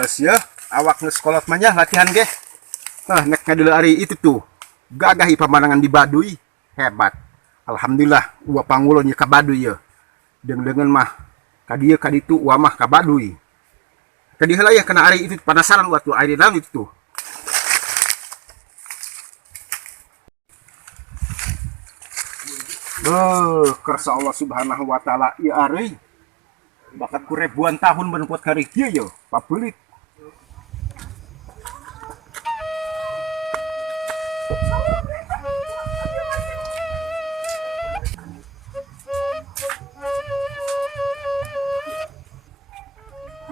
les ya awak ngesekolot mah latihan ge. Nek ngadeu ari itu tuh gagahi pemandangan di Baduy hebat. Alhamdulillah ua pangulo nya ka Baduy ya. Dengan mah kadieu kaditu ua mah ka Baduy. Kadi heula ya kena ari itu penasaran waktu ari dalam itu tuh. Kersa Allah subhanahu wa ta'ala iya ari bakat ku ribuan tahun menempot kari dia yo papelit.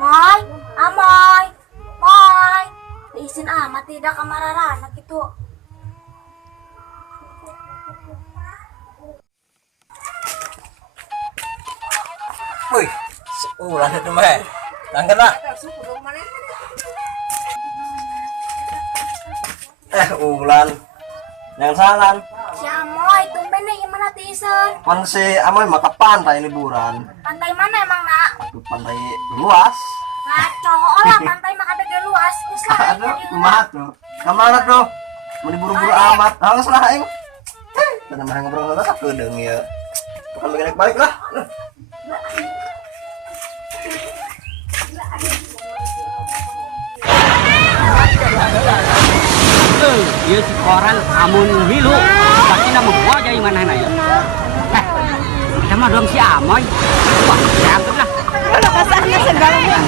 Moy, amoy, moy, izin amat tidak kamar anak itu. Wih, ulah itu mah. Tangkan lah. Ulan. Yang salah. Si amoy, tumben nih gimana tisen? Pan si Amoy mah ke pantai liburan. Pantai mana emang nak? Aduh, pantai luas. Ngaco lah, pantai mah ada luas. Aduh, kumaha tuh. Kemana tuh? Mau diburu-buru amat. Harus lah aing. Karena mah ngobrol sama keudeng ya. Bukan begini balik lah. Dia si koran amun hilu pasti nama gua jadi mana ya kita mah doang si Amoy wah dianggap lah kalau kasarnya segalanya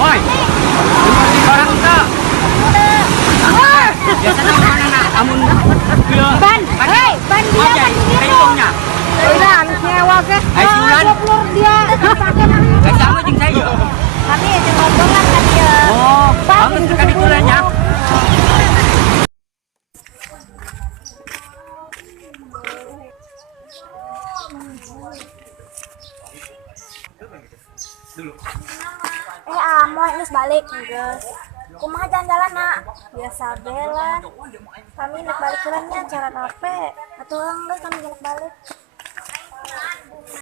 woi si koran itu biasa nama mana amun hilu ban dia ban dia udah nyewa ke sulan dia sama jeung saya kami jeung ngobongan kan dia oh bangun sekali tulanya. Amoy geus balik geus. Kumaha jalan-jalan nak? Biasa belan. Kami nak balik kerennya cara nape? Atuh geus kami balik.